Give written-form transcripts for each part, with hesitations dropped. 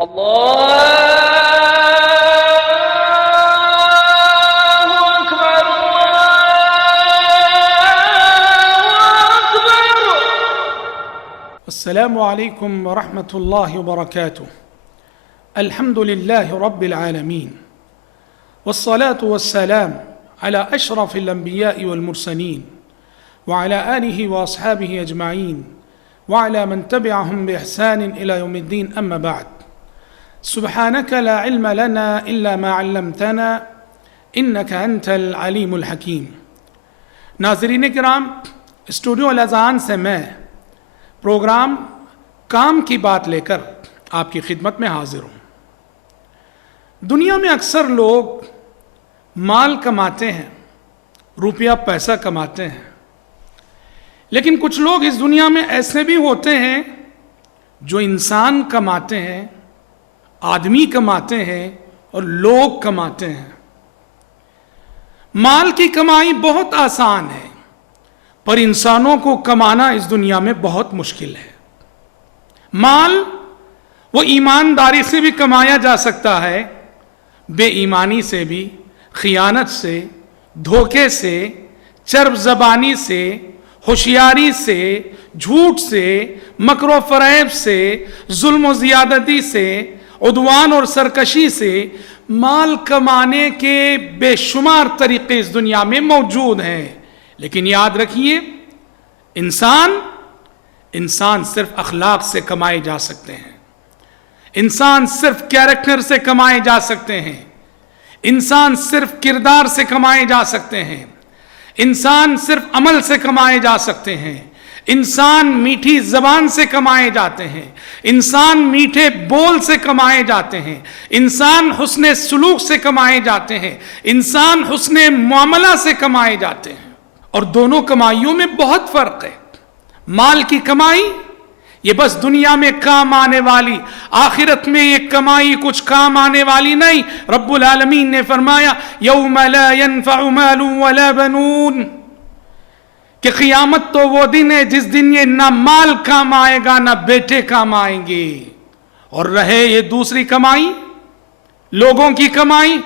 الله أكبر السلام عليكم ورحمة الله وبركاته. الحمد لله رب العالمين، والصلاة والسلام على أشرف الأنبياء والمرسلين وعلى آله وأصحابه أجمعين وعلى من تبعهم بإحسان إلى يوم الدين. أما بعد، سبحانك لا علم لنا إلا ما علمتنا إنك أنت العليم الحكيم. ناظرین کرام، اسٹوڈیو الاذان سے میں پروگرام کام کی بات لے کر آپ کی خدمت میں حاضر ہوں۔ دنیا میں اکثر لوگ مال کماتے ہیں، روپیہ پیسہ کماتے ہیں، لیکن کچھ لوگ اس دنیا میں ایسے بھی ہوتے ہیں جو انسان کماتے ہیں، آدمی کماتے ہیں اور لوگ کماتے ہیں۔ مال کی کمائی بہت آسان ہے، پر انسانوں کو کمانا اس دنیا میں بہت مشکل ہے۔ مال وہ ایمانداری سے بھی کمایا جا سکتا ہے، بے ایمانی سے بھی، خیانت سے، دھوکے سے، چرب زبانی سے، ہوشیاری سے، جھوٹ سے، مکر و فریب سے، ظلم و زیادتی سے، عدوان اور سرکشی سے مال کمانے کے بے شمار طریقے اس دنیا میں موجود ہیں۔ لیکن یاد رکھیے، انسان صرف اخلاق سے کمائے جا سکتے ہیں، انسان صرف کیریکٹر سے کمائے جا سکتے ہیں، انسان صرف کردار سے کمائے جا سکتے ہیں، انسان صرف عمل سے کمائے جا سکتے ہیں، انسان میٹھی زبان سے کمائے جاتے ہیں، انسان میٹھے بول سے کمائے جاتے ہیں، انسان حسن سلوک سے کمائے جاتے ہیں، انسان حسن معاملہ سے کمائے جاتے ہیں۔ اور دونوں کمائیوں میں بہت فرق ہے۔ مال کی کمائی یہ بس دنیا میں کام آنے والی، آخرت میں یہ کمائی کچھ کام آنے والی نہیں۔ رب العالمین نے فرمایا یوم لا ينفع مال ولا بنون، کہ قیامت تو وہ دن ہے جس دن یہ نہ مال کام آئے گا نہ بیٹے کام آئیں گے۔ اور رہے یہ دوسری کمائی، لوگوں کی کمائی،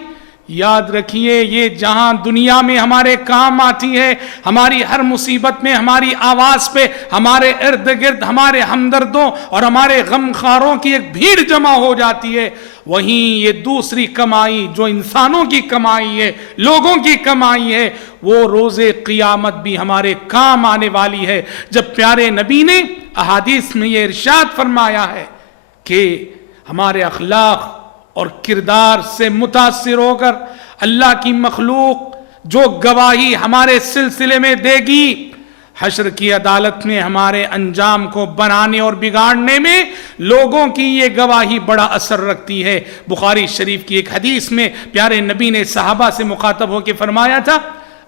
یاد رکھیے یہ جہاں دنیا میں ہمارے کام آتی ہے، ہماری ہر مصیبت میں، ہماری آواز پہ، ہمارے ارد گرد ہمارے ہمدردوں اور ہمارے غمخاروں کی ایک بھیڑ جمع ہو جاتی ہے، وہیں یہ دوسری کمائی جو انسانوں کی کمائی ہے، لوگوں کی کمائی ہے، وہ روز قیامت بھی ہمارے کام آنے والی ہے۔ جب پیارے نبی نے احادیث میں یہ ارشاد فرمایا ہے کہ ہمارے اخلاق اور کردار سے متاثر ہو کر اللہ کی مخلوق جو گواہی ہمارے سلسلے میں دے گی، حشر کی عدالت میں ہمارے انجام کو بنانے اور بگاڑنے میں لوگوں کی یہ گواہی بڑا اثر رکھتی ہے۔ بخاری شریف کی ایک حدیث میں پیارے نبی نے صحابہ سے مخاطب ہو کے فرمایا تھا،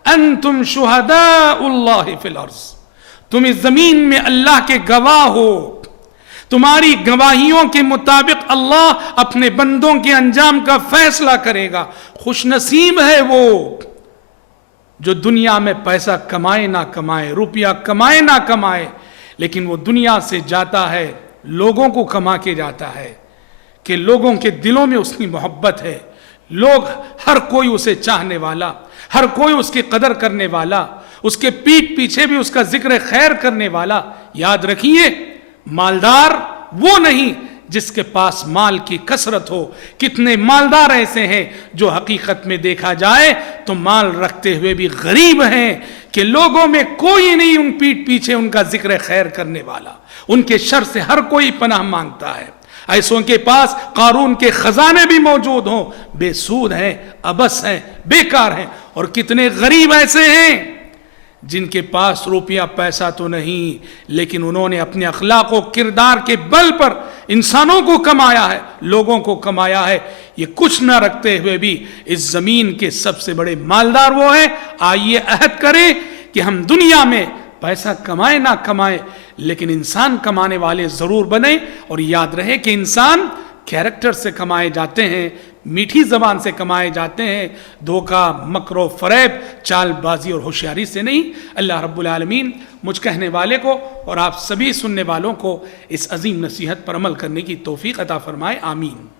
انتم شہداء اللہ فی الارض، تم اس زمین میں اللہ کے گواہ ہو، تمہاری گواہیوں کے مطابق اللہ اپنے بندوں کے انجام کا فیصلہ کرے گا۔ خوش نصیب ہے وہ جو دنیا میں پیسہ کمائے نہ کمائے، روپیہ کمائے نہ کمائے، لیکن وہ دنیا سے جاتا ہے، لوگوں کو کما کے جاتا ہے، کہ لوگوں کے دلوں میں اس کی محبت ہے، لوگ ہر کوئی اسے چاہنے والا، ہر کوئی اس کی قدر کرنے والا، اس کے پیٹھ پیچھے بھی اس کا ذکر خیر کرنے والا۔ یاد رکھیے، مالدار وہ نہیں جس کے پاس مال کی کثرت ہو۔ کتنے مالدار ایسے ہیں جو حقیقت میں دیکھا جائے تو مال رکھتے ہوئے بھی غریب ہیں، کہ لوگوں میں کوئی نہیں ان پیٹھ پیچھے ان کا ذکر خیر کرنے والا، ان کے شر سے ہر کوئی پناہ مانگتا ہے۔ ایسوں کے پاس قارون کے خزانے بھی موجود ہوں، بے سود ہیں، عبث ہیں، بیکار ہیں۔ اور کتنے غریب ایسے ہیں جن کے پاس روپیہ پیسہ تو نہیں، لیکن انہوں نے اپنے اخلاق و کردار کے بل پر انسانوں کو کمایا ہے، لوگوں کو کمایا ہے۔ یہ کچھ نہ رکھتے ہوئے بھی اس زمین کے سب سے بڑے مالدار وہ ہیں۔ آئیے عہد کریں کہ ہم دنیا میں پیسہ کمائے نہ کمائے، لیکن انسان کمانے والے ضرور بنیں۔ اور یاد رہے کہ انسان کیریکٹر سے کمائے جاتے ہیں، میٹھی زبان سے کمائے جاتے ہیں، دھوکہ، مکر و فریب، چال بازی اور ہوشیاری سے نہیں۔ اللہ رب العالمین مجھ کہنے والے کو اور آپ سبھی سننے والوں کو اس عظیم نصیحت پر عمل کرنے کی توفیق عطا فرمائے، آمین۔